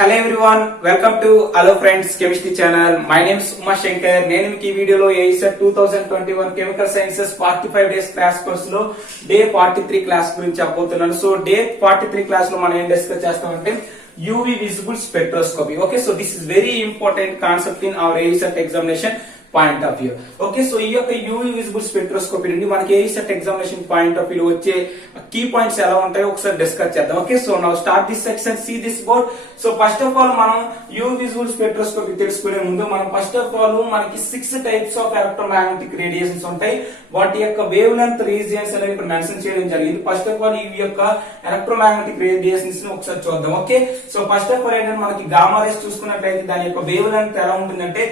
Hello everyone, welcome to hello friends chemistry channel. My name is Uma Shankar. నేను మీకు ఈ వీడియోలో ఏఈసెట్ 2021 chemical sciences 45 days class course లో day 43 class గురించి చెప్పబోతున్నాను. సో డే 43 క్లాస్ లో మనం ఏం డిస్కస్ చేస్తామంటే UV visible spectroscopy. Okay, so this is very important concept in our AECET examination point of view. Okay, so ఈ యొక్క యూవి విజిబుల్ స్పెక్ట్రోస్కోపీ నుండి మనకి AECET examination point of view వచ్చే కీ పాయింట్స్ ఎలా ఉంటాయో ఒకసారి డిస్కస్ చేద్దాం. Okay, so now start this section, see this board. So first of all మనం యూవి విజిబుల్ స్పెక్ట్రోస్కోపీ తెలుసుకునే ముందు మనం ఫస్ట్ ఆఫ్ ఆల్ మనకి 6 టైప్స్ ఆఫ్ ఎలక్ట్రోమాగ్నెటిక్ రేడియేషన్స్ ఉంటాయి. వాటి యొక్క వేవ్ లెంత్ రీజియన్స్ అనేవి ఇక్కడ మెన్షన్ చేయడం జరిగింది. ఫస్ట్ ఆఫ్ ఆల్ ఈ యొక్క ఎలక్ట్రోమాగ్నెటిక్ రేడియేషన్స్ ని ఒకసారి చూద్దాం. Okay, so first of all ఏంటంటే మనకి గామా రేస్ చూసుకున్నట్లయితే దాని యొక్క వేవ్ లెంత్ ఎలా ఉంటుందంటే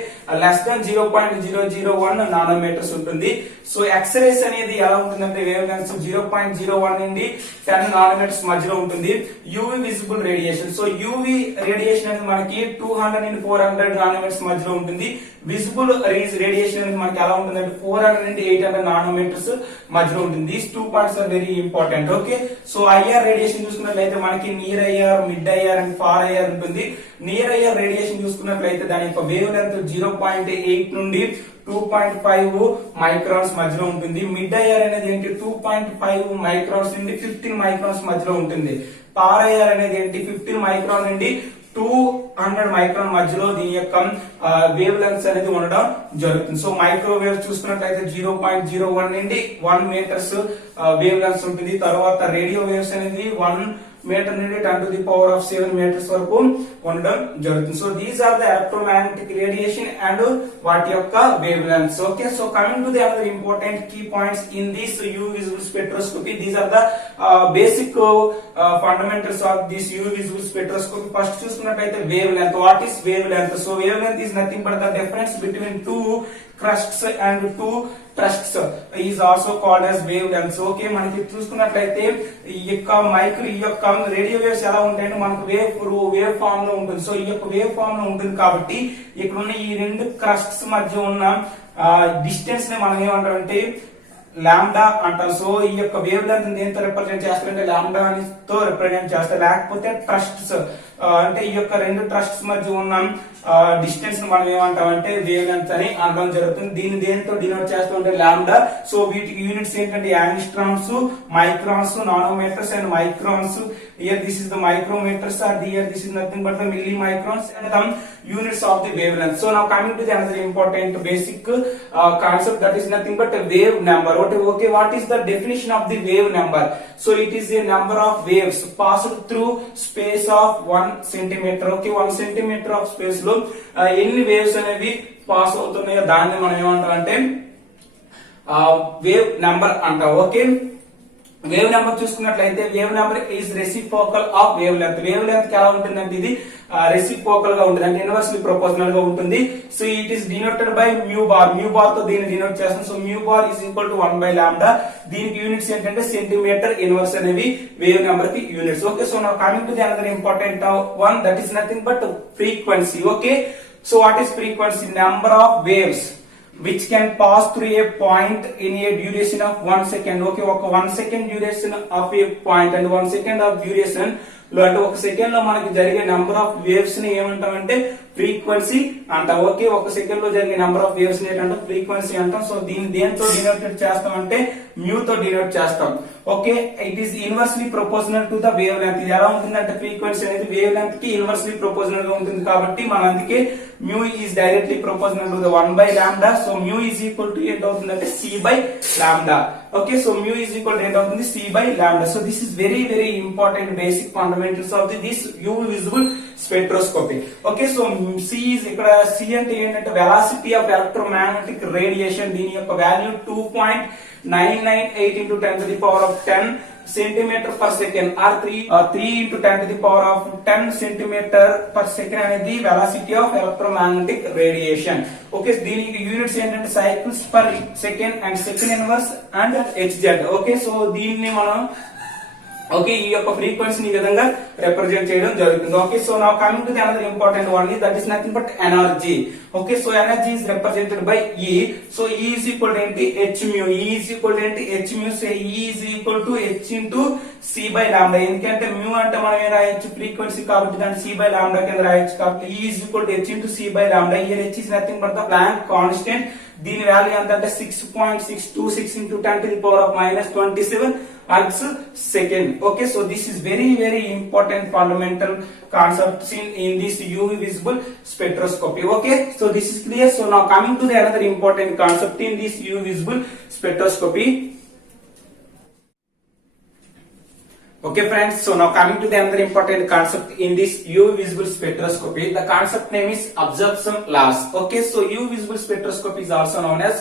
లెస్ దాన్ 0.001 నానోమీటర్స్ ఉంటుంది. సో ఎక్స్ రేస్ అనేది ఎలా ఉంటుందంటే వేవ్ లెంత్ 0.01 నుండి 10 నానోమీటర్స్ మధ్యలో ఉంటుంది. UV visible radiation, so UV radiation అనేది మనకి 200 నుండి 400 నానోమీటర్స్ మధ్యలో ఉంటుంది. విజిబుల్ రేడియేషన్ అనేది మనకి ఎలా ఉంటుందంటే 400 నుండి 800 నానోమీటర్స్ మధ్యలో ఉంటుంది. These 2 points are very important. Okay, so IR radiation చూసుకున్నట్లయితే మనకి near IR, mid IR and far IR ఉంటుంది. నియర్ ఐఆర్ రేడియేషన్ చూసుకున్నట్లయితే దాని యొక్క వేవ్ లెంత్ 0.8 నుండి 2.5 మైక్రాన్స్ మధ్యలో ఉంటుంది. మిడ్ ఐఆర్ అనేది ఏంటి 2.5 మైక్రాన్స్ నుండి 15 మైక్రాన్స్ మధ్యలో ఉంటుంది. ఫార్ ఐఆర్ అనేది ఏంటి 15 మైక్రాన్ నుండి 200 మైక్రాన్ మధ్యలో దీని యొక్క వేవ్ లెంగ్త్ అనేది ఉండడం జరుగుతుంది. సో మైక్రోవేవ్ చూసుకున్నట్లయితే 0.01 నుండి 1 మీటర్స్ వేవ్ లెంగ్త్ ఉంటుంది. తర్వాత రేడియో వేవ్స్ అనేది 1 మీటర్ నుండి 10⁻⁷ మీటర్స్ వరకు ఉండడం జరుగుతుంది. So these are the electromagnetic radiation and వాటి యొక్క wavelengths. Okay, so coming to the other important key points in this UV visible spectroscopy. These are the basic fundamentals of this UV visible spectroscopy. First చూసుకున్నట్లయితే wavelength. What is wavelength? So wavelength is nothing but the difference between 2 crusts and 2 trusts is also called as wavelengths. Okay, మనకి చూసుకున్నట్లయితే ఈ యొక్క radio waves ఎలా ఉంటాయంటే మనకు wave form లో ఉంటుంది. సో ఈ యొక్క వేవ్ ఫామ్ లో ఉంటుంది కాబట్టి ఇక్కడ ఉన్న ఈ 2 క్రస్ట్స్ మధ్య ఉన్న డిస్టెన్స్ ని మనం ఏమంటామంటే లాంబ్డా అంటాం. సో ఈ యొక్క వేవ్ లెంత్ దేంతో రిప్రజెంట్ చేస్తారంటే లాంబ్డా తో రిప్రజెంట్ చేస్తారు. లేకపోతే ట్రస్ట్స్ అంటే ఈ యొక్క 2 ట్రస్ట్స్ మధ్య ఉన్న డిస్టెన్స్ ని మనం ఏమంటామంటే వేవ్ లెంత్ అని అనడం జరుగుతుంది. దీన్ని దేంతో డినోట్ చేస్తూ ఉంటే లాంబ్డా. సో వీటికి యూనిట్స్ ఏంటంటే angstroms, microns, nanometres and microns. Here this is the micrometers, or here this is nothing but the millimicrons and the units of the wavelength. So now coming to the another important basic concept, that is nothing but a wave number. Okay, what is the definition of the wave number? So it is a number of waves passed through space of 1 centimeter. Okay, 1 centimeter of space లో ఎన్ని waves అనేవి pass అవుతున్నాయో దాన్ని మనం ఏమంటామంటే wave number అంటాం. Okay, wave number చూసుకున్నట్లయితే wave number is reciprocal of wave length. Wave length ఎలా ఉంటుందంటే ఇది రెసిప్రోకల్ గా ఉంటుంది, అంటే ఇన్వర్స్లీ ప్రపోర్షనల్ గా ఉంటుంది. So it is denoted by mu bar. Mu bar తో దీన్ని డినోట్ చేస్తాం. So mu bar is equal to 1/λ. దీనికి యూనిట్స్ ఏంటంటే సెంటీమీటర్ ఇన్వర్స్ అనేవి వేవ్ నెంబర్ కి units. Okay, so now coming to the another important one, that is nothing but frequency. Okay, so what is frequency? Number of waves which can pass through a point in a duration of 1 second. Okay, ఒక 1 second duration of a point and 1 second of duration లో అంటే ఒక second లో మనకి జరిగే number of waves ని ఏమంటామంటే frequency అంటాం. ఓకే, ఒక సెకండ్ లో జరిగే నెంబర్ ఆఫ్ వేవ్స్ ని ఏంటంటే ఫ్రీక్వెన్సీ అంటాం. సో దీన్ని దేంతో డినోట్ చేస్తామంటే మ్యూ తో డినోట్ చేస్తాం. Okay, it is inversely proportional to the wavelength. ఇది ఎలా ఉంటుందంటే ఫ్రీక్వెన్సీ అనేది వేవ్ లెంత్ కి ఇన్వర్స్లీ ప్రపోర్షనల్ గా ఉంటుంది కాబట్టి మనం అందుకే mu is directly proportional to the 1/λ. So mu is equal to ఎంత అవుతుందంటే c/λ. Okay, so mu is equal to ఎంత అవుతుంది c/λ. So this is very very important basic fundamentals of this UV visible spectroscopy. Okay, so c is ఇక్కడ C అంటే ఏంటంటే velocity of electromagnetic radiation. దీని యొక్క value 2.998 into 10⁻10 centimeter per second or 3 into 10⁻10 centimeter per second అనేది velocity of electromagnetic radiation. Okay, దీనికి units ఏంటంటే cycles per second and second inverse and Hz. Okay, so దీన్ని మనం okay, ఈ యొక్క ఫ్రీక్వెన్సీని ఈ విధంగా రిప్రజెంట్ చేయడం జరుగుతుంది. Okay, so now coming to the another important one is that is nothing but energy. Okay, so energy is represented by E. So E is equal to ఏంటి h mu. E is equal to ఏంటి h mu. So E is equal to h into c by lambda. ఎందుకంటే mu అంటే మనం ఏం రాయొచ్చు frequency కాబట్టి దాన్ని c by lambda కింద రాయొచ్చు కాబట్టి E is equal to h into c by lambda. Here h is nothing but the Planck constant. దీని వాల్యూ ఎంత అంటే 6.626 into 10 to the power of minus 27 ergs second. Okay, so this is very important fundamental concepts in this UV visible spectroscopy. Okay, so this is clear. So now coming to the another important concept in this UV visible spectroscopy. Okay friends, so now coming to the another important concept in this UV visible spectroscopy. The concept name is absorption loss. Okay, so UV visible spectroscopy is also known as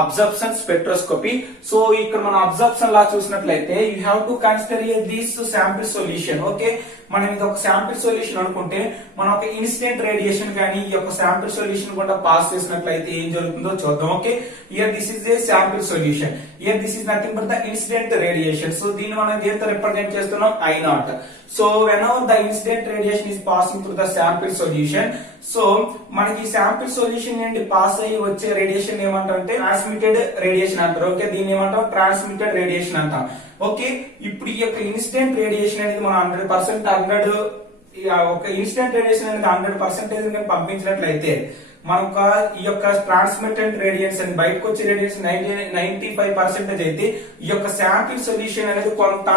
absorption spectroscopy. So ఇక్కడ మనం absorption లా చూసినట్లయితే you have to consider this sample solution. Okay, మనం ఇది ఒక sample solution అనుకుంటే మనం ఒక incident radiation కానీ ఈ యొక్క శాంపిల్ సొల్యూషన్ కూడా పాస్ చేసినట్లయితే ఏం జరుగుతుందో చూద్దాం. Okay, here this is a sample solution. Here this is nothing but the incident radiation. So దీన్ని మనం దేంతో రిప్రజెంట్ చేస్తున్నాం I0. So whenever the incident radiation is passing through the sample solution, so మనకి sample solution నుండి pass అయ్యి వచ్చే radiation ఏమంటారంటే transmitted radiation అంటారు. ఓకే, దీన్ని ఏమంటాం ట్రాన్స్మిటెడ్ రేడియేషన్ అంటాం. ఓకే, ఇప్పుడు ఈ యొక్క ఇన్సిడెంట్ రేడియేషన్ అనేది మనం 100% ఒక ఇన్సిడెంట్ రేడియేషన్ అనేది 100% పంపించినట్లయితే మనకు ఈ యొక్క ట్రాన్స్మిటెంట్ రేడియన్స్ అని బయటకు వచ్చే రేడియేషన్ 95% అయితే ఈ యొక్క శాంపిల్ సొల్యూషన్ అనేది కొంత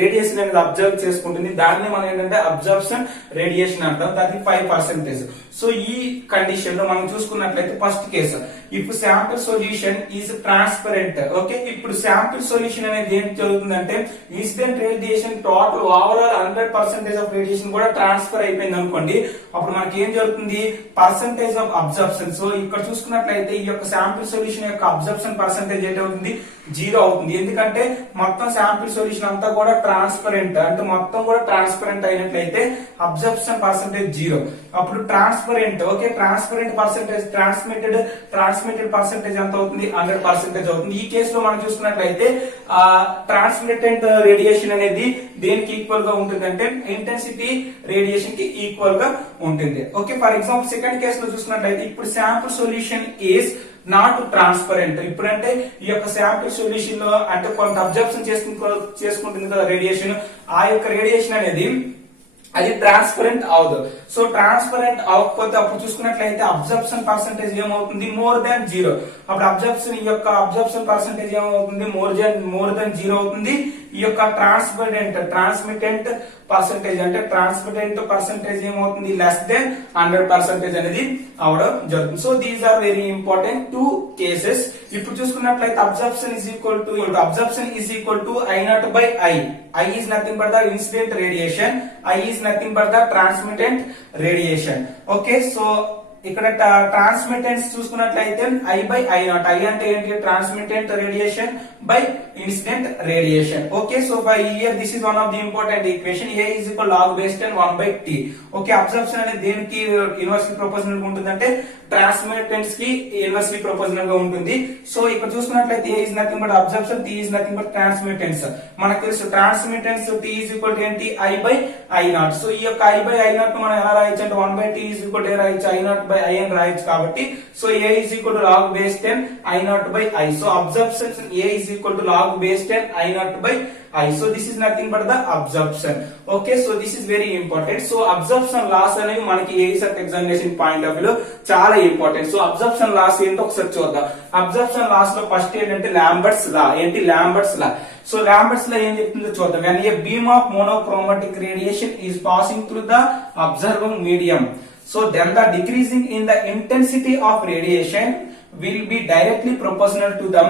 రేడియేషన్ అనేది అబ్జర్వ్ చేసుకుంటుంది. దాన్ని మనం ఏంటంటే అబ్జర్ప్షన్ రేడియేషన్ అంటాం. అది 5%. సో ఈ కండిషన్ లో మనం చూసుకున్నట్లయితే first case if sample solution is transparent. Okay, ఇప్పుడు శాంపిల్ సొల్యూషన్ అనేది ఏం జరుగుతుందంటే incident radiation total overall 100% of radiation కూడా ట్రాన్స్ఫర్ అయిపోయింది అనుకోండి. అప్పుడు మనకి ఏం జరుగుతుంది పర్సంటేజ్ ఆఫ్ అబ్జర్ప్షన్. సో ఇక్కడ చూసుకున్నట్లయితే ఈ యొక్క శాంపిల్ సొల్యూషన్ యొక్క అబ్జర్ప్షన్ పర్సంటేజ్ ఏంటవుతుంది 0 అవుతుంది. ఎందుకంటే మొత్తం శాంపిల్ సొల్యూషన్ అంతా కూడా ట్రాన్స్పరెంట్ అంటే మొత్తం కూడా ట్రాన్స్పరెంట్ అయినట్లయితే అబ్జర్ప్షన్ పర్సంటేజ్ 0. అప్పుడు transparent okay transparent percentage transmitted percentage ఎంత అవుతుంది 100% అవుతుంది. ఈ కేసులో మనం చూసుకున్నట్లయితే ట్రాన్స్మిటెంట్ రేడియేషన్ అనేది దేనికి ఈక్వల్ గా ఉంటుంది అంటే ఇంటెన్సిటీ రేడియేషన్ కి ఈక్వల్ గా ఉంటుంది. ఓకే, ఫర్ ఎగ్జాంపుల్ సెకండ్ కేసులో చూసుకున్నట్లయితే ఇప్పుడు sample solution is not transparent. ఇప్పుడంటే ఈ యొక్క శాంపిల్ సొల్యూషన్ లో అంటే కొంత అబ్జర్ప్షన్ చేసుకుంటుంది కదా రేడియేషన్. ఆ యొక్క రేడియేషన్ అనేది అది ట్రాన్స్పరెంట్ అవదు. సో ట్రాన్స్పరెంట్ అవ్వకపోతే అప్పుడు చూసుకున్నట్లయితే అబ్జర్ప్షన్ పర్సంటేజ్ ఏమవుతుంది మోర్ దాన్ 0. అప్పుడు ఈ యొక్క అబ్జర్ప్షన్ పర్సంటేజ్ ఏమవుతుంది మోర్ దాన్ 0 అవుతుంది. ఈ యొక్క ట్రాన్స్మిటెంట్ పర్సంటేజ్ అంటే ట్రాన్స్మిటెంట్ పర్సంటేజ్ ఏమవుతుంది లెస్ దెన్ 100% అనేది అవడం జరుగుతుంది. So these are very important 2 cases. ఇప్పుడు చూసుకున్నట్లయితే absorption is equal to I0 by I. I is nothing but the incident radiation. I is nothing but the transmittent radiation. Okay, so ఇక్కడ transmittance చూసుకున్నట్లయితే I by I0. I అంటే ఏంటి ట్రాన్స్మిటెంట్ radiation by incident radiation. Okay, so by here this is one of the important equation. A is equal log base 10 1 by T. Okay, absorption అనేది దేనికి inversely proportional గా ఉంటుందంటే transmittance కి inversely proportional గా ఉంటుంది. So ఇక్కడ చూసుకున్నట్లయితే A is nothing but absorption, T is nothing but transmittance. మనకు తెలుసు transmittance T is equal to ఏంటి I by I0. సో ఈ యొక్క I by I0 మనం ఎలా రాయొచ్చు అంటే 1 by T is equal to రాయొచ్చు I0 by I అని రాయొచ్చు. కాబట్టి so A is equal to log base 10 I0 by I. So absorption A is equal to log base 10 I0 by I. So this is nothing but the absorption. Okay, so this is very important. So absorption loss అనేవి మనకి ASAT examination point of view లో చాలా important. So absorption loss ఏంటో ఒకసారి చూద్దాం. Absorption loss లో first ఏంటంటే Lambert's లా. So Lambert's లా ఏం చెప్తుందో చూద్దాం. when a beam of monochromatic radiation is passing through the observing medium, so then the decreasing in the intensity of radiation will be directly proportional to the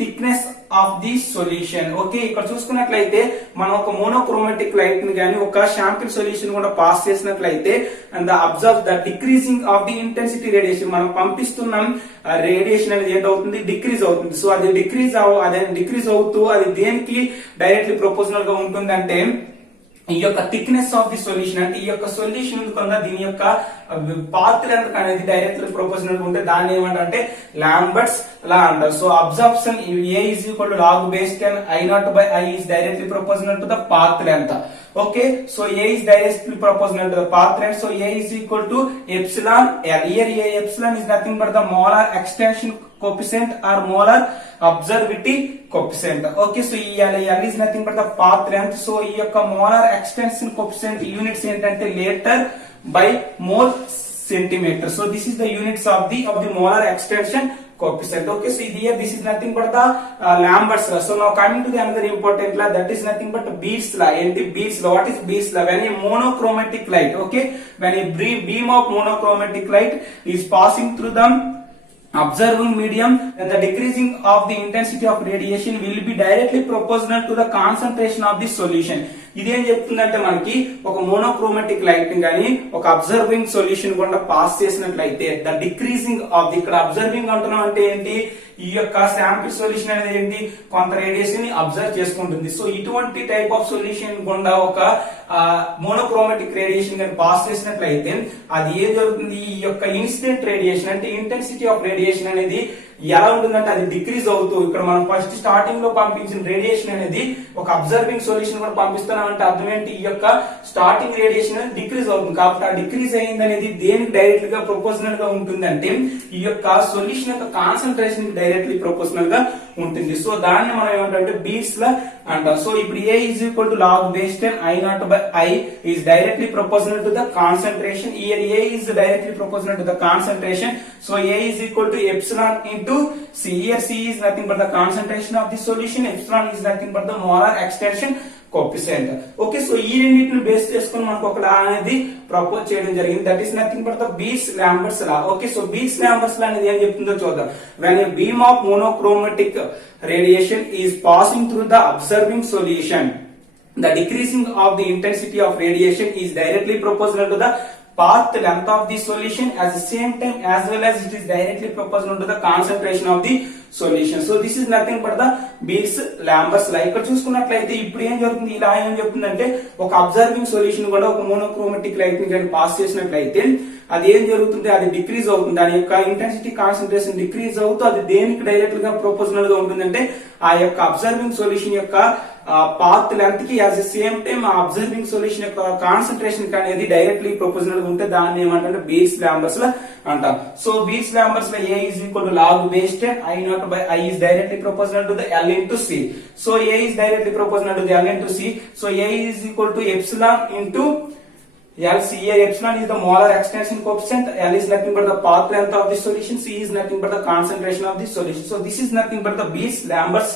thickness of the solution. Okay, ఇక్కడ చూసుకున్నట్లయితే మనం ఒక monochromatic light ని గానీ ఒక sample solution కూడా pass చేసినట్లయితే and the decreasing of the intensity radiation మనం పంపిస్తున్నాం రేడియేషన్ అనేది ఏంటవుతుంది డిక్రీజ్ అవుతుంది. సో అది డిక్రీజ్ అవుతూ అది దేనికి డైరెక్ట్లీ ప్రపోర్షనల్ గా ఉంటుంది అంటే ఈ యొక్క థిక్నెస్ ఆఫ్ ది సొల్యూషన్ అంటే ఈ యొక్క సొల్యూషన్ కొంత దీని యొక్క పాత్ లెంత్ అనేది డైరెక్ట్ ప్రపోర్షనల్ గా ఉంటే దాన్ని ఏమంటారంటే లాంబర్ట్స్ లా అంటారు. So absorption A is equal to log base 10 I naught by I is directly proportional to the path length. Okay, so A is directly proportional to the path length. So A is equal to epsilon L. Here A epsilon is nothing but the molar extension coefficient or molar absorptivity coefficient. Okay, so L is nothing but the path length. So ఈ యొక్క molar extension coefficient units ఏంటంటే liter by mole centimeter. So this is the units of the molar extension coefficient. Okay, so here this is nothing but the Lambert's law. So now coming to the another important law, that is nothing but Beer's law. And the Beer's law, what is Beer's law? When a monochromatic light, okay, when a beam of monochromatic light is passing through the observing medium, the decreasing of the intensity of radiation will be directly proportional to the concentration of the solution. ఇదేం చెప్తుందంటే మనకి ఒక monochromatic light ని గానీ ఒక observing solution గుండా pass చేసినట్లయితే the decreasing of the, ఇక్కడ అబ్జర్వింగ్ అంటున్నాం అంటే ఏంటి, ఈ యొక్క శాంపిల్ సొల్యూషన్ అనేది ఏంటి, కొంత రేడియేషన్ ని అబ్జర్వ్ చేసుకుంటుంది. సో ఇటువంటి టైప్ ఆఫ్ సొల్యూషన్ గుండా ఒక మోనోక్రోమాటిక్ రేడియేషన్ గానీ పాస్ చేసినట్లయితే అది ఏం జరుగుతుంది, ఈ యొక్క ఇన్సిడెంట్ రేడియేషన్ అంటే ఇంటెన్సిటీ ఆఫ్ రేడియేషన్ అనేది ఎలా ఉంటుందంటే అది డిక్రీజ్ అవుతూ, ఇక్కడ మనం ఫస్ట్ స్టార్టింగ్ లో పంపించిన రేడియేషన్ అనేది ఒక అబ్జర్వింగ్ సొల్యూషన్ కూడా పంపిస్తున్నామంటే అర్థం ఏంటి, ఈ యొక్క స్టార్టింగ్ రేడియేషన్ అనేది డిక్రీజ్ అవుతుంది. కాబట్టి ఆ డిక్రీజ్ అయింది అనేది దేనికి డైరెక్ట్ గా ప్రపోర్షనల్ గా ఉంటుందంటే ఈ యొక్క సొల్యూషన్ యొక్క కాన్సన్ట్రేషన్ కి డైరెక్ట్లీ ప్రపోర్షనల్ గా ఉంటుంది. సో దాన్ని మనం ఏమంటే బీట్స్ లా అంటాం. సో ఇప్పుడు A is equal to log base 10 I naught by I is directly proportional to the concentration. Here A is directly proportional to the concentration. So A is equal to epsilon into C. Here C is nothing but the concentration of the solution. Epsilon is nothing but the molar extension coefficient. Okay, so ఈ రెండింటిని base చేసుకొని మనకు ఒక లా అనేది propose చేయడం జరిగింది. That is nothing but the Beers-Lambert's law. Okay, so Beers-Lambert's law అనేది ఏం చెప్తుందో చూద్దాం. When a beam of monochromatic radiation is passing through the observing solution, the decreasing of the intensity of radiation is directly proportional to the path length of the solution, at the same time as well as it is directly proportional to the concentration of the solution. So this is nothing but the Beers-Lambert's law. ఇక్కడ చూసుకున్నట్లయితే ఇప్పుడు ఏం జరుగుతుంది, ఇలా ఏం చెప్తుందంటే ఒక observing solution కూడా ఒక మోనోక్రోమాటిక్ లైట్ ని కానీ పాస్ చేసినట్లయితే అది ఏం జరుగుతుంది, అది డిక్రీజ్ అవుతుంది. దాని యొక్క ఇంటెన్సిటీ కాన్సన్ట్రేషన్ డిక్రీజ్ అవుతూ అది దేనికి డైరెక్ట్ గా ప్రపోర్షనల్ గా ఉంటుందంటే ఆ యొక్క అబ్జర్వింగ్ సొల్యూషన్ యొక్క పాత్ లెంత్ కి అట్ ద సేమ్ టైం ఆ అబ్జర్వింగ్ సొల్యూషన్ యొక్క కాన్సన్ట్రేషన్ అనేది డైరెక్ట్లీ ప్రపోర్షనల్ గా ఉంటే దాన్ని ఏమంటే Beers-Lambert's లా అంటాం. So Beers-Lambert's law A is equal to log base 10 I naught by I is directly proportional to the L into C. So A is directly proportional to the L into C. So A is equal to epsilon into L. C. Epsilon is the molar extension coefficient. L is nothing but the path length of the solution. C is nothing but the concentration of the solution. So this is nothing but the Beers-Lambert's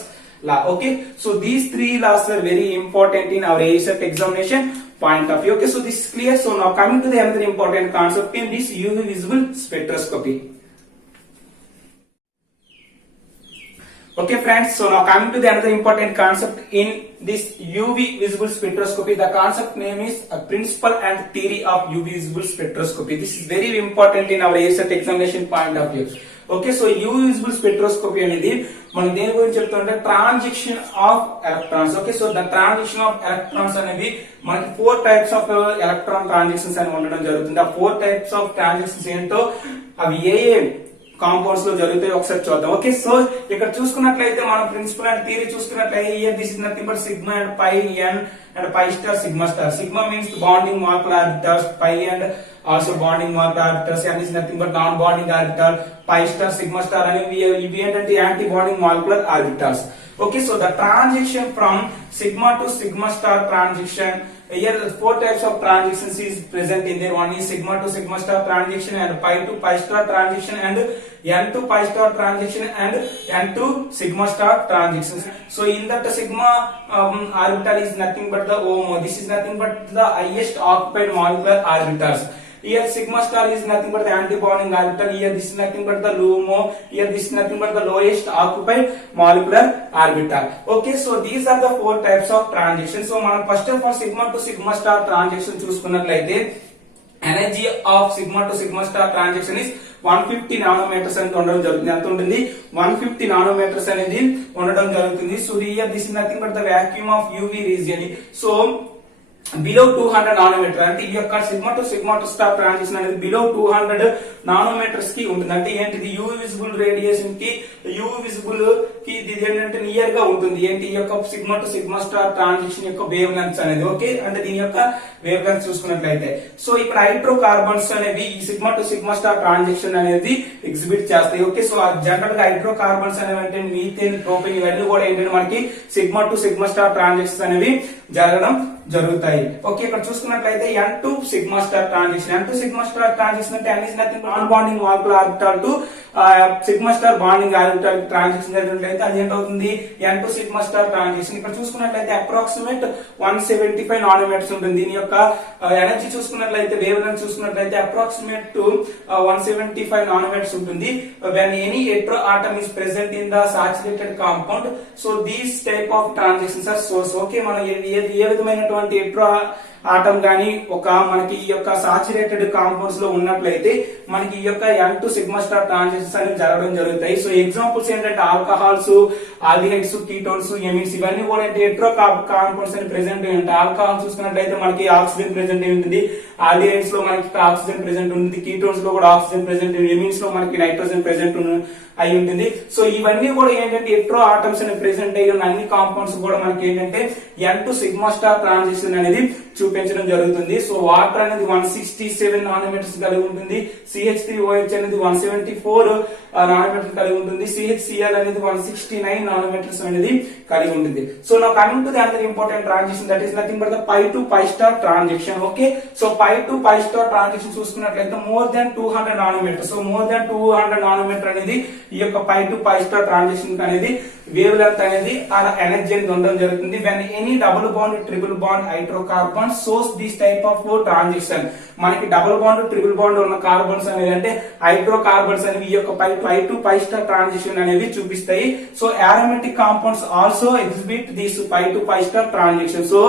law. Okay, so these three laws are very important in our ASET examination point of view. Okay, so this is clear. So now coming to the another important concept in this UV visible spectroscopy. Okay friends, so now coming to the another important concept in this UV visible spectroscopy. The concept name is a principle and theory of UV visible spectroscopy. This is very important in our ASET examination point of view. Okay, so UV visible spectroscopy అనేది మనం దేని గురించి చెప్తుంటే transition of electrons. Okay, so the transition of electrons అనేది మనకి 4 types of electron transitions అని ఉండడం జరుగుతుంది. ఆ 4 types ఆఫ్ ట్రాన్సిషన్స్ ఏంటో అవి ఏ కాంపౌండ్స్ లో జరుగుతాయి ఒకసారి చూద్దాం. ఓకే, సో ఇక్కడ చూసుకున్నట్లయితే మనం ప్రిన్సిపల్ అండ్ థియరీ చూసుకున్నట్లయితే this is nothing but sigma and pi n and pi star sigma star. Sigma means bonding molecular orbitals, pi and also bonding molecular orbitals, and is nothing but non-bonding orbital. Pi star sigma star అనేవి ఇవి ఏంటంటే anti bonding molecular orbitals. Okay, so the transition from sigma to sigma star transition, here the 4 types of transitions is present in there. One is sigma to sigma star transition and pi to pi star transition and n to pi star transition and n to sigma star transitions. So in that sigma orbital is nothing but the HOMO. This is nothing but the highest occupied molecular orbitals. Here sigma star is nothing but the anti-bonding orbital. Here this is nothing but the LUMO. Here this is nothing but the lowest occupied molecular orbital. Okay, so these are the 4 types of transitions. So మనం first of all sigma to sigma star transition చూసుకున్నట్లయితే energy of sigma to sigma star transition is 150 nanometers అని ఉండడం జరుగుతుంది. ఎంత ఉంటుంది, 150 nanometers అనేది ఉండడం జరుగుతుంది. So here this is nothing but the vacuum of UV region. So below 200 nanometre అంటే ఈ యొక్క సిగ్మా టు స్టార్ ట్రాన్సిషన్ అనేది బిలో 200 నానోమీటర్స్ కి ఉంటుంది. అంటే ఏంటిది యూవీ విజిబుల్ రేడియేషన్ కి యూవీ విజిబుల్ కి ఇది ఏంటంటే నియర్ గా ఉంటుంది. ఏంటి ఈ యొక్క సిగ్మా టు స్టార్ ట్రాన్సిషన్ యొక్క వేవ్ లెంగ్త్ అనేది. ఓకే, అంటే దీని యొక్క వేవ్ లెంగ్త్ చూసుకున్నట్లయితే సో ఇక్కడ హైడ్రో కార్బన్స్ అనేవి ఈ సిగ్మా టు స్టార్ ట్రాన్సిషన్ అనేది ఎగ్జిబిట్ చేస్తాయి. ఓకే, సో జనరల్ గా హైడ్రో కార్బన్స్ అనేవి అంటే మీథేన్, ప్రోపేన్ ఇవన్నీ కూడా ఏంటంటే మనకి సిగ్మా టు స్టార్ ట్రాన్సిషన్ అనేవి జరగడం జరుగుతాయి. ఓకే, ఇక్కడ చూసుకున్నట్లయితే N2 sigma star transition. N2 sigma star transition అంటే N is nothing but non bonding molecular orbital to sigma star bonding orbital transition జరిగినట్లయితే అది ఏంటవుతుంది N2 సిగ్మా స్టార్ ట్రాన్సిషన్. ఇక్కడ చూసుకున్నట్లయితే అప్రాక్సిమేట్ 175 నానోమీటర్స్ ఉంటుంది. దీని యొక్క ఎనర్జీ చూసుకున్నట్లయితే వేవ్ లెంగ్త్ చూసుకున్నట్లయితే అప్రాక్సిమేట్ టు 175 నానోమీటర్స్ ఉంటుంది. When any Hetero atom is present in the saturated compound, so these type of transitions are source. Okay, మనం ఏ విధమైనటువంటి హెట్రో ఆటం గానీ ఒక మనకి ఈ యొక్క సాచురేటెడ్ కాంపౌండ్స్ లో ఉన్నట్లయితే మనకి ఈ యొక్క N2 సిగ్మా స్టార్ ట్రాన్సిషన్స్ అనేవి జరగడం జరుగుతాయి. సో ఎగ్జాంపుల్స్ ఏంటంటే ఆల్కహాల్స్, ఆల్డిహైడ్స్, కీటోన్స్, ఎమిన్స్ ఇవన్నీ కూడా హెట్రో కాంపౌండ్స్ అని ప్రెసెంట్ ఉంటాయి. ఆల్కహాల్ చూసుకున్నట్లయితే మనకి ఆక్సిజన్ ప్రెసెంట్ ఉంటుంది, ఆల్డిహైడ్స్ లో మనకి ఆక్సిజన్ ప్రెసెంట్ ఉంటుంది, కీటోన్స్ లో కూడా ఆక్సిజన్ ప్రెసెంట్, ఎమిన్స్ లో మనకి నైట్రోజన్ ప్రెసెంట్ అయి ఉంటుంది. సో ఇవన్నీ కూడా ఏంటంటే హెట్రో ఆటమ్స్ అని ప్రెసెంట్ అయ్యి ఉన్న అన్ని కాంపౌండ్స్ కూడా మనకి ఏంటంటే N2 సిగ్మా స్టార్ ట్రాన్సిషన్ అనేది చూపించడం జరుగుతుంది. సో వాటర్ అనేది 167 నానోమీటర్స్ కలిగి ఉంటుంది, CH3OH అనేది 174 నానోమీటర్స్ కలిగి ఉంటుంది, CHCl అనేది 169 నానోమీటర్స్ అనేది కలిగి ఉంటుంది. So now coming to the another important transition, that is nothing but the pi to pi star transition. Okay, so pi to pi star transition చూసుకున్నట్లయితే more than 200 nanometer. So more than 200 nanometer అనేది ఈ యొక్క pi to pi star transition అనేది wavelength అనేది ఆ energy అనేది ఉండడం జరుగుతుంది. When any double bond, triple bond hydrocarbon source this type of transition. మనకి డబుల్ బాండ్, ట్రిపుల్ బాండ్ ఉన్న కార్బన్స్ అనేది అంటే హైడ్రోకార్బన్స్ అనేవి ఈ యొక్క pi to pi star transition అనేవి చూపిస్తాయి. So aromatic compounds also exhibit this pi to pi star transition. So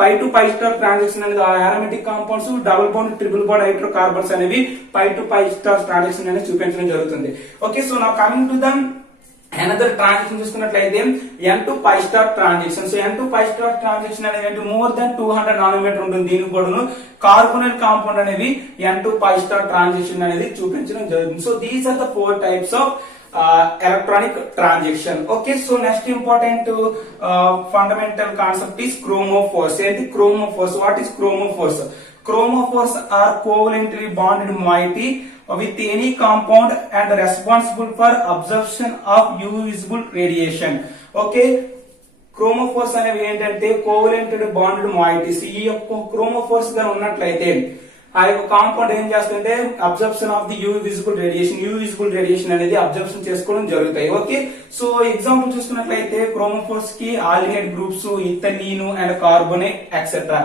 pi to pi star transition అనేది aromatic compounds, double bond, triple bond hydrocarbons అనేవి pi to pi star transition అనేది చూపించడం జరుగుతుంది. Okay, so now coming to the another transition చూసుకున్నట్లయితే N2 pi star transition. So N2 pi star transition అనేది more than 200 nanometre ఉంటుంది. దీనికి కూడా carbonyl compound అనేవి N2 పై స్టార్ ట్రాన్సిషన్ అనేది చూపించడం జరుగుతుంది. So these are the 4 types of electronic transition. Okay, so next important fundamental concept is chromophores. Chromophores. What is chromophores? Chromophores are covalently bonded moiety with any compound and responsible for absorption of UV visible radiation. Okay, chromophores అనేవి ఏంటంటే కోవలెంటెడ్ bonded మాయిటీస్. ఈ యొక్క chromophores గా ఉన్నట్లయితే ఆ యొక్క compound ఏం చేస్తుంటే absorption of the UV visible radiation అనేది అబ్జర్ప్షన్ చేసుకోవడం జరుగుతాయి. ఓకే, సో ఎగ్జాంపుల్ చూసుకున్నట్లయితే క్రోమోఫోర్స్ కి aldehyde groups, ethene and carbonate etcetera.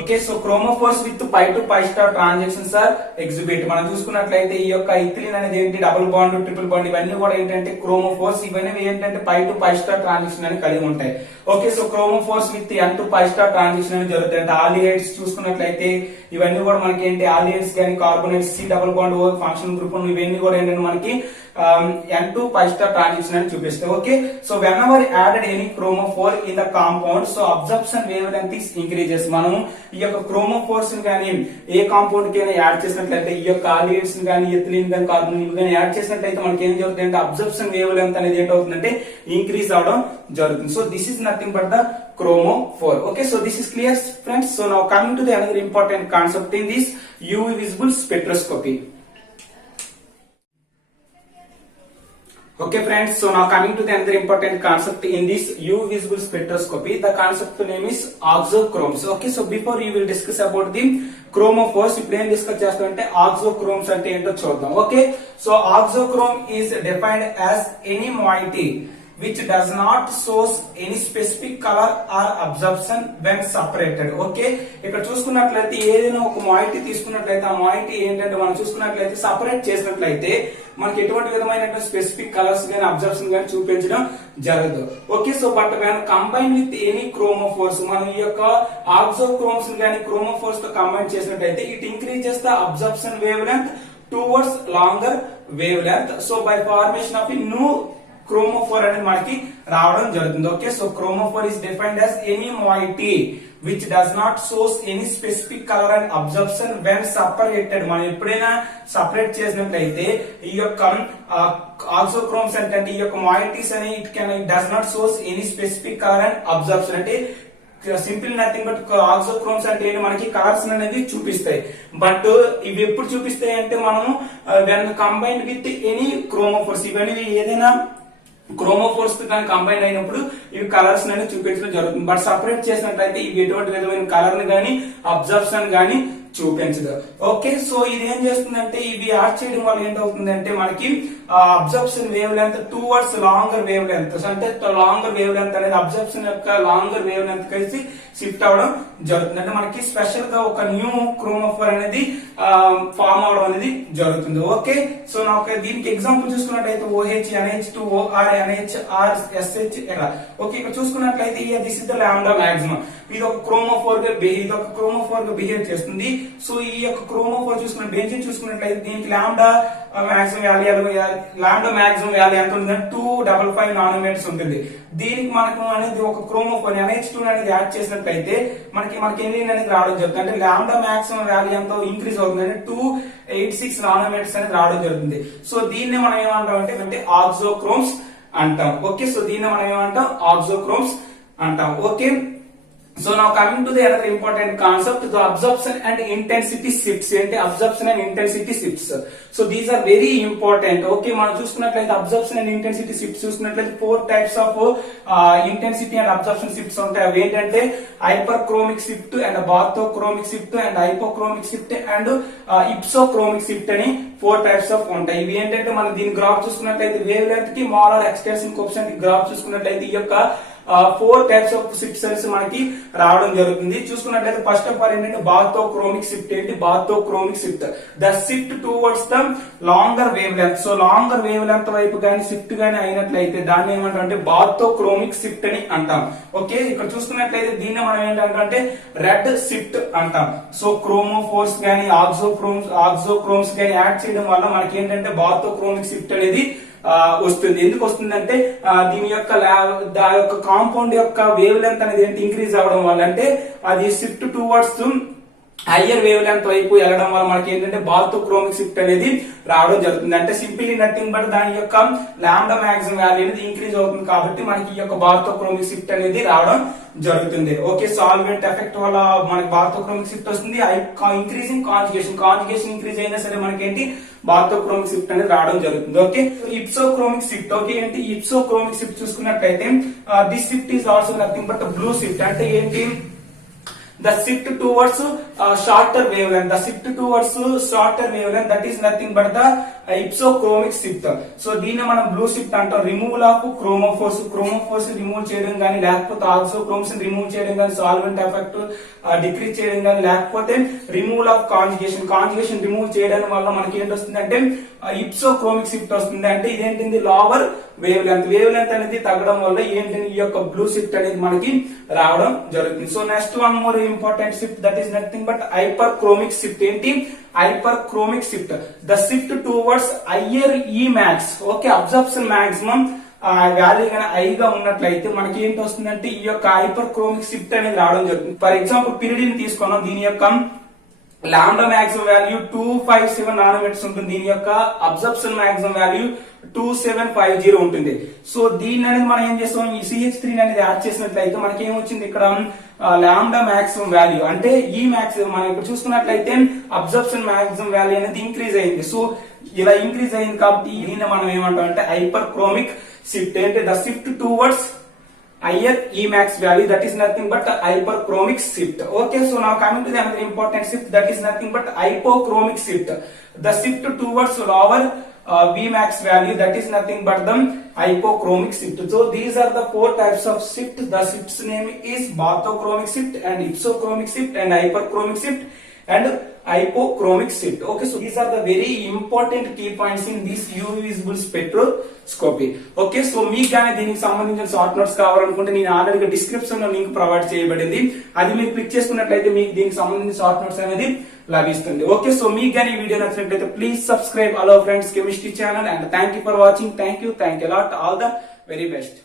Okay, so chromophores with pi to pi star transactions are exhibit. మనం చూసుకున్నట్లయితే ఈ యొక్క ఇథిలిన్ అనేది ఏంటి, డబుల్ బాండ్, ట్రిపుల్ బాండ్ ఇవన్నీ కూడా ఏంటంటే క్రోమోఫోర్స్. ఇవన్నీ ఏంటంటే pi to pi star transaction అని కలిగి ఉంటాయి. Okay, so chromophores with N to pi star transaction అని జరుగుతాయి. అంటే ఆల్డిహైడ్స్ చూసుకున్నట్లయితే ఇవన్నీ కూడా మనకి ఏంటి ఆల్డిహైడ్స్ కానీ carbonates, C double bond O function group ఇవన్నీ కూడా ఏంటంటే మనకి N2 pi star transition అని చూపిస్తాయి. Okay, so whenever added any chromophore in the compound, so absorption wavelength is increases. మనం ఈ యొక్క chromophores ని కానీ ఏ కాంపౌండ్ కి యాడ్ చేసినట్లయితే ఈ యొక్క ఆల్డిహైడ్స్ ని కానీ ఎథిలిన్ కానీ కార్బన్ ఇవి కానీ యాడ్ చేసినట్లయితే మనకి ఏం జరుగుతుంది అంటే అబ్జర్ప్షన్ వేవ్ లెంగ్త్ అనేది ఏంటవుతుందంటే ఇంక్రీజ్ అవడం జరుగుతుంది. So this is nothing but the chromophore. Okay, so this is clear friends. So now coming to the another important concept in this UV visible spectroscopy. Okay friends, so now coming to the another important concept in this UV visible spectroscopy. The concept name is auxochromes. Okay, so before you will discuss about the chromophores, ఇప్పుడు ఏం discuss చేస్తామంటే auxochromes అంటే ఏంటో చూద్దాం. Okay, so auxochrome is defined as any moiety which does not shows any specific color or absorption when separated. Okay, ఇక్కడ చూసుకున్నట్లయితే ఏదైనా ఒక మాయిటీ తీసుకున్నట్లయితే ఆ మాయిటీ ఏంటంటే మనం చూసుకున్నట్లయితే సపరేట్ చేసినట్లయితే మనకి ఎటువంటి విధమైన స్పెసిఫిక్ కలర్స్ గానీ అబ్జర్ప్షన్ గానీ చూపించడం జరగదు. Okay, so but when combine with any chromophores, మనం ఈ యొక్క ఆక్సోక్రోమ్స్ గానీ క్రోమోఫోర్స్ తో కంబైన్ చేసినట్లయితే it increases the absorption wave length towards longer wave length. So by formation of new chromophore అనేది మనకి రావడం జరుగుతుంది. Okay, so chromophore is defined as any moiety which does not shows any specific colour and absorption when separated. మనం ఎప్పుడైనా separate చేసినట్లయితే ఈ యొక్క ఆక్సోక్రోమ్స్ అంటే ఈ యొక్క మాయిటీస్ అని it does not shows any specific colour and absorption. అంటే సింపుల్ నథింగ్ బట్ ఆక్సోక్రోమ్స్ అంటే మనకి కలర్స్ అనేది చూపిస్తాయి. బట్ ఇవి ఎప్పుడు చూపిస్తాయి అంటే మనము when combined with any chromophores, ఇవన్నీ ఏదైనా క్రోమోఫోర్స్ కానీ కంబైన్ అయినప్పుడు ఇవి కలర్స్ అనేది చూపించడం జరుగుతుంది. బట్ సపరేట్ చేసినట్లయితే ఇవి ఎటువంటి విధమైన కలర్ ని కానీ అబ్జర్ప్షన్ గానీ చూపించదు. ఓకే, సో ఇది ఏం చేస్తుందంటే ఇవి యాడ్ చేయడం వల్ల ఏంటవుతుందంటే మనకి absorption wave length towards longer wave length, అంటే లాంగర్ వేవ్ లెంత్ అనేది అబ్జర్ప్షన్ యొక్క లాంగర్ వేవ్ లెంత్ కలిసి షిఫ్ట్ అవడం జరుగుతుంది. అంటే మనకి స్పెషల్ గా ఒక న్యూ క్రోమోఫోర్ అనేది ఫామ్ అవడం అనేది జరుగుతుంది. ఓకే, సో నాకు దీనికి ఎగ్జాంపుల్ చూసుకున్నట్లయితే OH, NH2, OR, NH, R, SH ఇలా. ఓకే, ఇక్కడ చూసుకున్నట్లయితే this is the lambda maximum. ఇది ఒక క్రోమోఫోర్ గా బిహేవ్ చేస్తుంది. సో ఈ యొక్క క్రోమోఫోర్ చూసుకున్న బెంజీన్ చూసుకున్నట్లయితే దీనికి లాంబ్డా మాక్సిమం వాల్యూ ఎంత ఉంటుంది? 255 నానోమీటర్స్ ఉంటుంది. దీనికి మనకు అనేది ఒక క్రోమోఫోర్ NH2 అనేది యాడ్ చేసినట్లయితే మనకి ఎన్ని అనేది రావడం జరుగుతుంది. అంటే లాంబ్డా మాక్సిమం వాల్యూ ఎంతో ఇంక్రీజ్ అవుతుంది, అంటే 286 నానోమీటర్స్ అనేది రావడం జరుగుతుంది. సో దీన్ని మనం ఏమంటాం అంటే ఆక్సోక్రోమ్స్ అంటాం. ఓకే, సో దీన్ని మనం ఏమంటాం? ఆక్సోక్రోమ్స్ అంటాం. Okay, so now coming to the another important concept, the absorption and intensity shifts. అంటే absorption and intensity shifts, so these are very important. okay, మనం చూసుకున్నట్లయితే absorption and intensity shifts చూసుకున్నట్లయితే 4 types of intensity and absorption shifts ఉంటాయి. అవి ఏంటంటే hyperchromic shift and bathochromic shift and hypochromic shift and ipsochromic shift అని 4 types of ఉంటాయి. ఇవి ఏంటంటే మనం దీని గ్రాఫ్ చూసుకున్నట్లయితే వేవ్ లెంత్ కి మోలార్ ఎక్స్టెన్షన్ కోఎఫిషియంట్ గ్రాఫ్ చూసుకున్నట్లయితే ఈ యొక్క 4 types of shifts మనకి రావడం జరుగుతుంది. చూసుకున్నట్లయితే ఫస్ట్ ఆఫ్ ఆల్ ఏంటంటే బాథోక్రోమిక్ షిఫ్ట్. ఏంటి bathochromic shift? The shift towards the longer wavelength. So longer wavelength వైపు కానీ షిఫ్ట్ గానీ అయినట్లయితే దాన్ని ఏమంటాం అంటే బాథోక్రోమిక్ షిఫ్ట్ అని అంటాం. ఓకే, ఇక్కడ చూసుకున్నట్లయితే దీన్ని మనం ఏంటంటే రెడ్ షిఫ్ట్ అంటాం. సో క్రోమోఫోర్స్ గానీ ఆక్సోక్రోమ్స్ గానీ యాడ్ చేయడం వల్ల మనకి ఏంటంటే బాథోక్రోమిక్ షిఫ్ట్ అనేది వస్తుంది. ఎందుకు వస్తుందంటే దీని యొక్క కాంపౌండ్ యొక్క వేవ్ లెంత్ అనేది ఏంటి ఇంక్రీజ్ అవ్వడం వల్ల, అంటే అది shift towards higher wave length వైపు వెళ్ళడం వల్ల మనకి ఏంటంటే బాథోక్రోమిక్ షిఫ్ట్ అనేది రావడం జరుగుతుంది. అంటే సింపుల్లీ నథింగ్ బట్ దాని యొక్క లాంబ్డా మాక్సిమం వాల్యూ అనేది ఇంక్రీజ్ అవుతుంది కాబట్టి మనకి ఈ యొక్క బాథోక్రోమిక్ షిఫ్ట్ అనేది రావడం జరుగుతుంది. ఓకే, సాల్వెంట్ ఎఫెక్ట్ వల్ల మనకి బాథోక్రోమిక్ షిఫ్ట్ వస్తుంది. ఇంక్రీజింగ్ కాంజుగేషన్ ఇంక్రీజ్ అయినా సరే మనకి ఏంటి బాథోక్రోమిక్ షిఫ్ట్ అనేది రావడం జరుగుతుంది. Okay, ఇప్సోక్రోమిక్ shift. ఓకే, ఏంటి ఇప్సోక్రోమిక్ షిఫ్ట్ చూసుకున్నట్లయితే this shift is also nothing but blue shift. అంటే ఏంటి? the shift towards shorter wavelength, that is nothing but the ipsochromic shift. So దీన్ని మనం బ్లూ షిఫ్ట్ అంటాం. రిమూవల్ ఆఫ్ క్రోమోఫోర్స్ రిమూవ్ చేయడం కానీ, లేకపోతే ఆక్సోక్రోమ్స్ రిమూవ్ చేయడం కానీ, సాల్వెంట్ ఎఫెక్ట్ డిక్రీజ్ చేయడం కానీ, లేకపోతే రిమూవల్ ఆఫ్ కాంజుగేషన్ రిమూవ్ చేయడం వల్ల మనకి ఏంటి వస్తుంది అంటే ఇప్సోక్రోమిక్ షిఫ్ట్ వస్తుంది. అంటే ఇదేంటిది లోవర్ వేవ్ లెంత్ అనేది తగ్గడం వల్ల ఏంటి ఈ యొక్క బ్లూ షిఫ్ట్ అనేది మనకి రావడం జరుగుతుంది. So next one more important shift, that is nothing but hyperchromic shift. ఏంటి hyperchromic shift? The shift towards higher Emax. Okay, absorption maximum value కానీ హైగా ఉన్నట్లయితే మనకి ఏంటి వస్తుందంటే ఈ యొక్క హైపర్క్రోమిక్ షిఫ్ట్ అనేది రావడం జరుగుతుంది. ఫర్ ఎగ్జాంపుల్ పిరిడిన్ తీసుకున్నాం, దీని యొక్క లాంబ్డా మాక్సిమం వాల్యూ 257 నానోమీటర్స్ ఉంటుంది. దీని యొక్క అబ్జర్ప్షన్ మాక్సిమం వాల్యూ 2750 ఉంటుంది. సో దీన్ని అనేది మనం ఏం చేస్తాం, ఈ CH3 అనేది యాడ్ చేసినట్లయితే మనకి ఏమొచ్చింది ఇక్కడ లాంబ్డా మాక్సిమం వాల్యూ, అంటే ఈ మాక్సిమం మనం ఇక్కడ చూసుకున్నట్లయితే అబ్జర్ప్షన్ మాక్సిమం వాల్యూ అనేది ఇంక్రీజ్ అయింది. సో ఇలా ఇంక్రీజ్ అయింది కాబట్టి దీన్ని మనం ఏమంటాం అంటే హైపర్క్రోమిక్ షిఫ్ట్. అంటే the shift towards higher Emax value, that is nothing but hyperchromic shift. Okay, so now coming to the another important shift, that is nothing but hypochromic shift. The shift towards lower Vmax value, that is nothing but the hypochromic shift. So these are the 4 types of shift. The shift's name is bathochromic shift and ipsochromic shift and hyperchromic shift and hypochromic shift. Okay, so these are the very important key points in this UV visible spectroscopy. Okay, so మీకు కానీ దీనికి సంబంధించిన short notes కావాలనుకుంటే నేను already description లో link provide చేయబడింది, అది మీరు క్లిక్ చేసుకున్నట్లయితే మీకు దీనికి సంబంధించిన షార్ట్ నోట్స్ అనేది లభిస్తుంది. ఓకే, సో మీకు కానీ ఈ వీడియో నచ్చినట్లయితే please subscribe hello friends chemistry channel and thank you for watching. Thank you lot. All the very best.